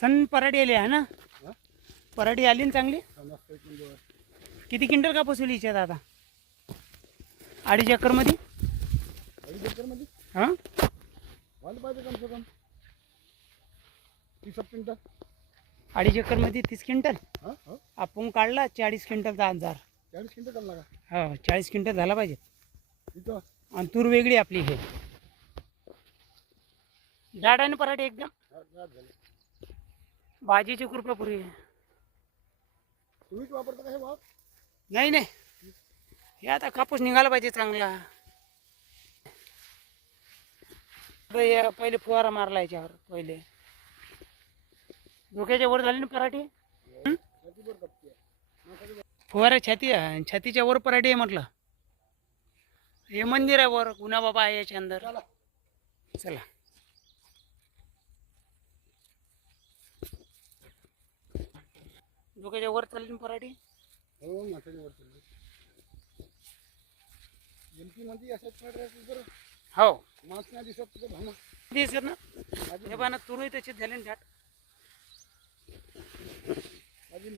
सन पराठी आली आहे ना? हा? पराठी आली ना चांगली? हा, मस्त एक नंबर. किती क्विंटल कापूस होईल हिच्यात आता? 2.5 एकरमध्ये? 2.5 एकरमध्ये हां, व्हायला पाहिजे कम से कम 30 क्विंटल. 2.5 एकरमध्ये 30 क्विंटल. हा हो, आपण काढला 40 क्विंटलचा अंजार. 40 क्विंटल काढला का? हो, 40 क्विंटल झाला पाहिजे. इथं आणि तूर वेगळी आपली हे झाड आणि पराठी एकदम झाले. भाजीची कृपा पुरी. तुम्हीच वापरता का हे वाप? नाही नाही, हे आता कापूस निघाला पाहिजे चांगला. पहिले फुवारा मारला याच्यावर. पहिले डोक्याच्या वर झाली ना पराठी. छातीभर कपची आहे. फुवारा छातीच्या वर पराठी आहे म्हटलं. हे मंदिर आहे वर, गुन्हा बाबा आहे याच्या अंदर. चला. चला, डोक्याच्या वर चालली ना पराठी. हो, माथ्याच्या वर चालली. गिनतीमध्ये अशाच राहतील बरं. हो, मास नाही दिसत तुझं भावना. दिसत ना. हे पाना तुरही त्याची झाले ना झाड.